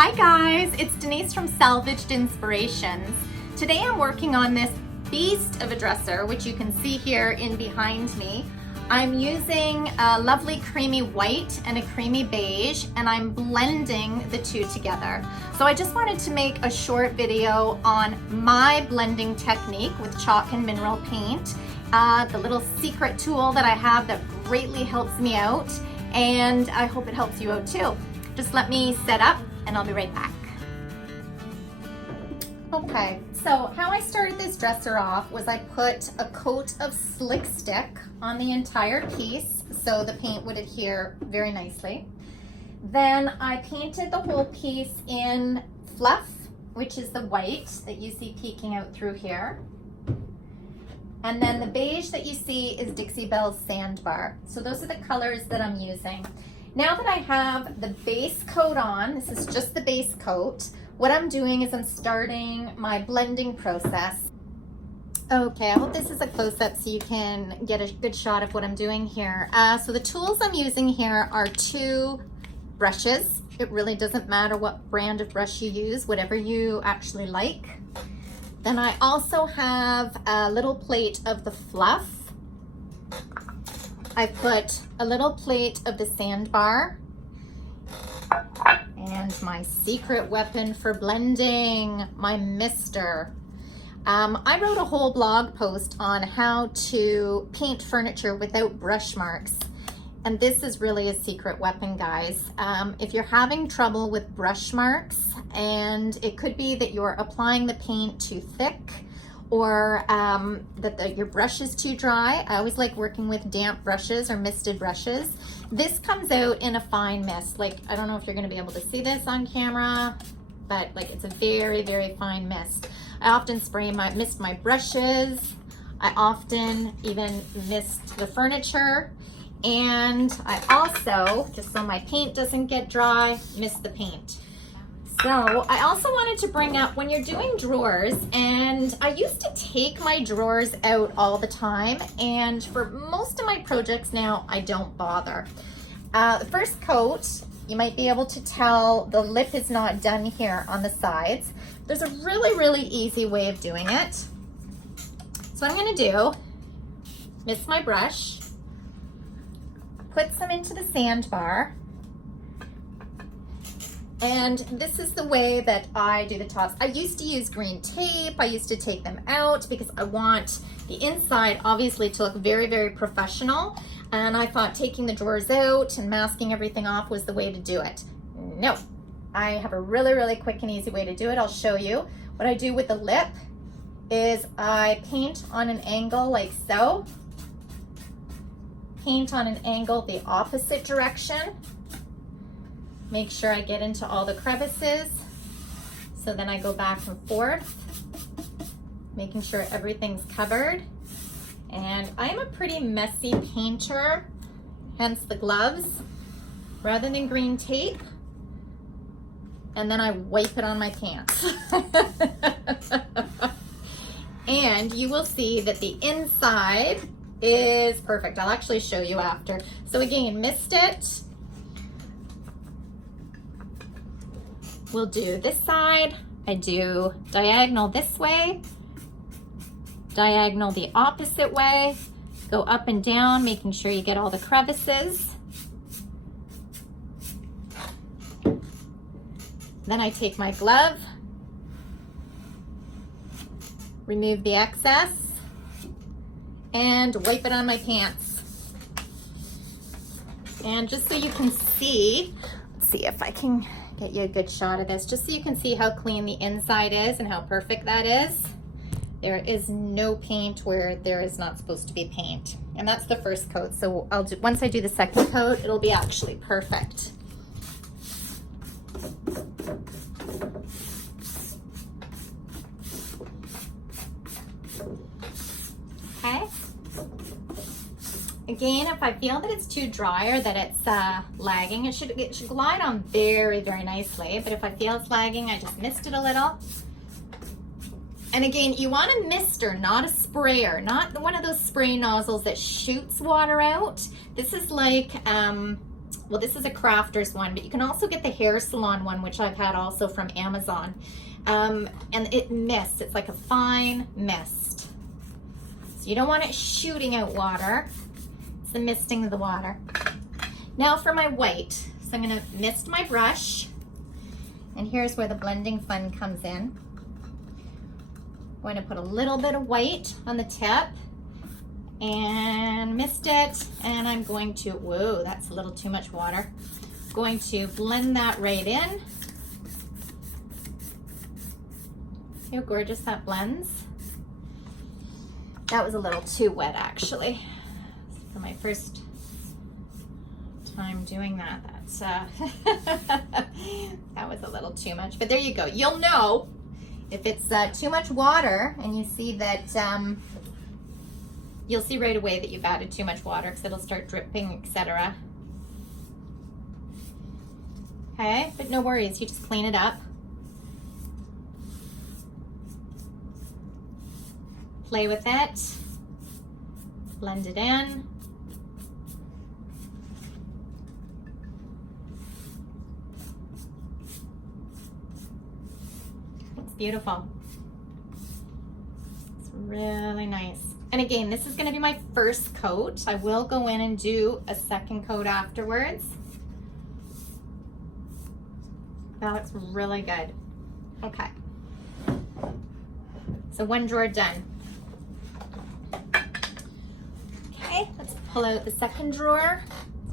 Hi guys, it's Denise from Salvaged Inspirations. Today I'm working on this beast of a dresser, which you can see here in behind me. I'm using a lovely creamy white and a creamy beige, and I'm blending the two together. So I just wanted to make a short video on my blending technique with chalk and mineral paint, the little secret tool that I have that greatly helps me out, and I hope it helps you out too. Just let me set up and I'll be right back. Okay, so how I started this dresser off was I put a coat of Slick Stick on the entire piece so the paint would adhere very nicely. Then I painted the whole piece in Fluff, which is the white that you see peeking out through here. And then the beige that you see is Dixie Belle's Sandbar. So those are the colors that I'm using. Now that I have the base coat on, this is just the base coat, what I'm doing is I'm starting my blending process. Okay, I hope this is a close-up so you can get a good shot of what I'm doing here. So the tools I'm using here are two brushes. It really doesn't matter what brand of brush you use, whatever you actually like. Then I also have a little plate of the Fluff. I put a little plate of the Sandbar and my secret weapon for blending, my mister. I wrote a whole blog post on how to paint furniture without brush marks. And this is really a secret weapon, guys. If you're having trouble with brush marks, and it could be that you're applying the paint too thick, or that your brush is too dry. I always like working with damp brushes or misted brushes. This comes out in a fine mist. Like, I don't know if you're gonna be able to see this on camera, but like it's a very, very fine mist. I often mist my brushes. I often even mist the furniture. And I also, just so my paint doesn't get dry, mist the paint. So I also wanted to bring up when you're doing drawers, and I used to take my drawers out all the time, and for most of my projects now, I don't bother. The first coat, you might be able to tell the lip is not done here on the sides. There's a really, really easy way of doing it. So what I'm gonna do, mist my brush, put some into the Sandbar, and this is the way that I do the tops. I used to use green tape. I used to take them out because I want the inside obviously to look very, very professional. And I thought taking the drawers out and masking everything off was the way to do it. No, I have a really, really quick and easy way to do it. I'll show you. What I do with the lip is I paint on an angle like so. Paint on an angle the opposite direction. Make sure I get into all the crevices. So then I go back and forth, making sure everything's covered. And I'm a pretty messy painter, hence the gloves, rather than green tape. And then I wipe it on my pants. And you will see that the inside is perfect. I'll actually show you after. So again, mist it. We'll do this side. I do diagonal this way, diagonal the opposite way, go up and down, making sure you get all the crevices. Then I take my glove, remove the excess, and wipe it on my pants. And just so you can see, let's see if I can get you a good shot of this, just so you can see how clean the inside is and how perfect that is. There is no paint where there is not supposed to be paint. And that's the first coat. So once I do the second coat, it'll be actually perfect. Okay. Again, if I feel that it's too dry or that it's lagging, it should glide on very, very nicely. But if I feel it's lagging, I just mist it a little. And again, you want a mister, not a sprayer, not one of those spray nozzles that shoots water out. This is like well, this is a crafter's one, but you can also get the hair salon one, which I've had also from Amazon. And it mists. It's like a fine mist. So you don't want it shooting out water. It's the misting of the water. Now for my white. So I'm gonna mist my brush. And here's where the blending fun comes in. I'm going to put a little bit of white on the tip and mist it. And I'm going to, whoa, that's a little too much water. Going to blend that right in. See how gorgeous that blends? That was a little too wet actually. For my first time doing that, that was a little too much, but there you go. You'll know if it's too much water, and you see that, you'll see right away that you've added too much water because it'll start dripping, etc. Okay, but no worries, you just clean it up. Play with it, blend it in. It's beautiful. It's really nice. And again, this is going to be my first coat. I will go in and do a second coat afterwards. That looks really good. Okay. So one drawer done. Okay, let's pull out the second drawer.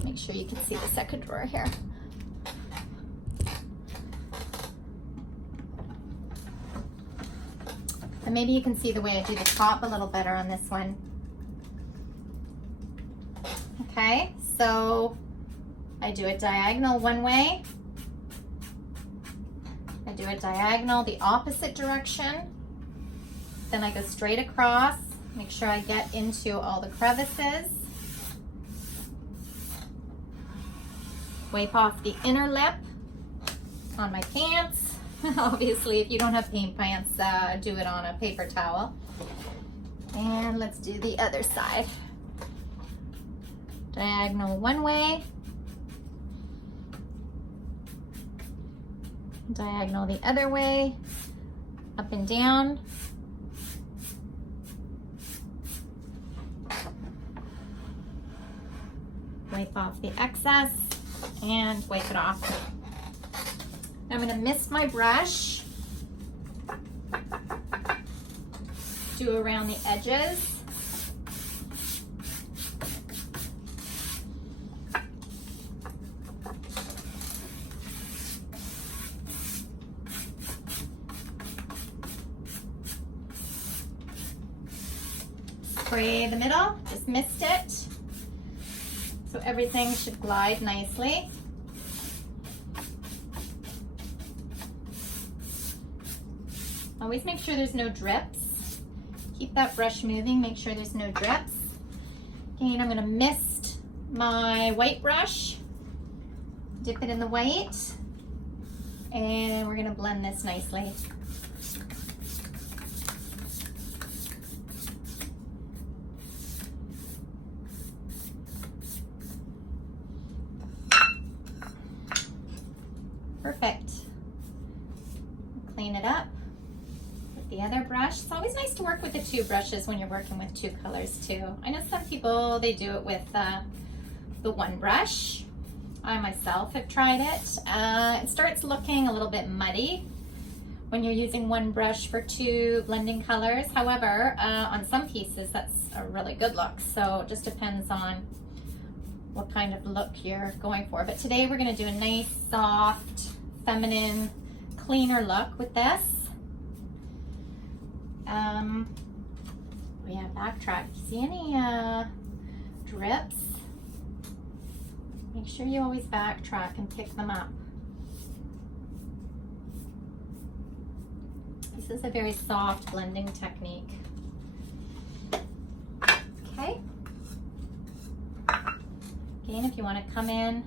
Make sure you can see the second drawer here. And maybe you can see the way I do the top a little better on this one. Okay, so I do it diagonal one way. I do it diagonal the opposite direction. Then I go straight across. Make sure I get into all the crevices. Wipe off the inner lip on my pants. Obviously, if you don't have paint pants, do it on a paper towel. And let's do the other side. Diagonal one way. Diagonal the other way. Up and down. Wipe off the excess and wipe it off. I'm going to mist my brush, do around the edges. Spray the middle, just mist it. So everything should glide nicely. Always make sure there's no drips. Keep that brush moving, make sure there's no drips. Again, I'm gonna mist my white brush, dip it in the white, and we're gonna blend this nicely. Perfect. Clean it up. The other brush. It's always nice to work with the two brushes when you're working with two colors too. I know some people, they do it with the one brush. I myself have tried it. It starts looking a little bit muddy when you're using one brush for two blending colors. However, on some pieces that's a really good look. So it just depends on what kind of look you're going for. But today we're going to do a nice, soft, feminine, cleaner look with this. Yeah, backtrack. See any drips? Make sure you always backtrack and pick them up. This is a very soft blending technique. Okay. Again, if you want to come in,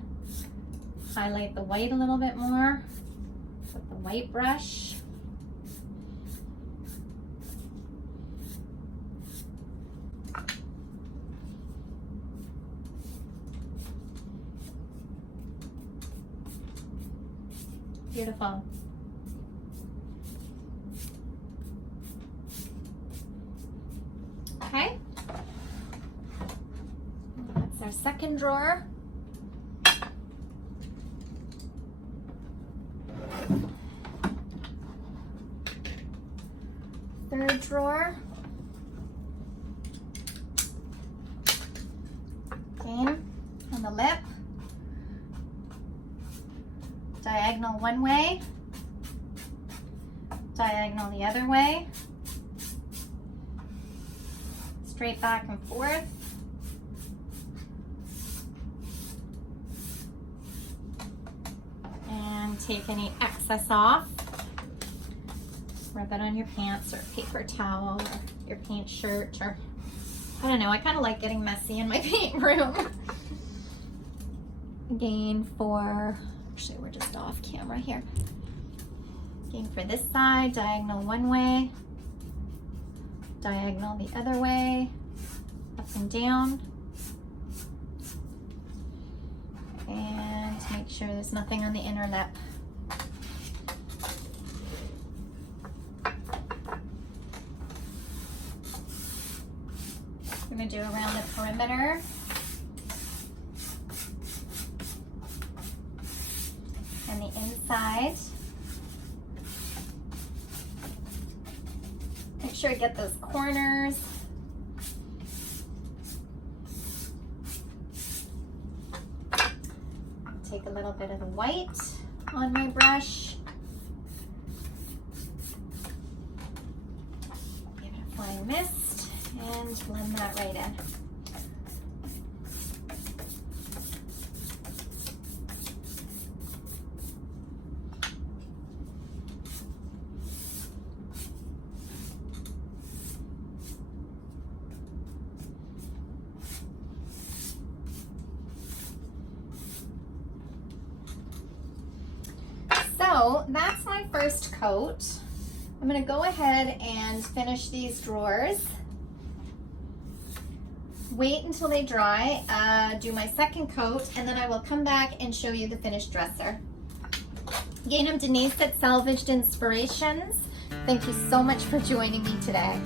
highlight the white a little bit more with the white brush. Beautiful. Okay. That's our second drawer. Third drawer. Again, on the lip. Diagonal one way. Diagonal the other way. Straight back and forth. And take any excess off. Rub it on your pants or paper towel or your paint shirt, or I don't know, I kind of like getting messy in my paint room. Again for, actually we're just off camera here. Again for this side, diagonal one way, diagonal the other way, up and down. And make sure there's nothing on the inner lip. I'm going to do around the perimeter. And the inside. Make sure you get those corners. Take a little bit of the white on my brush. Give it a flying mist and blend that right in. So that's my first coat. I'm going to go ahead and finish these drawers. Wait until they dry, do my second coat, and then I will come back and show you the finished dresser. Again, I'm Denise at Salvaged Inspirations. Thank you so much for joining me today.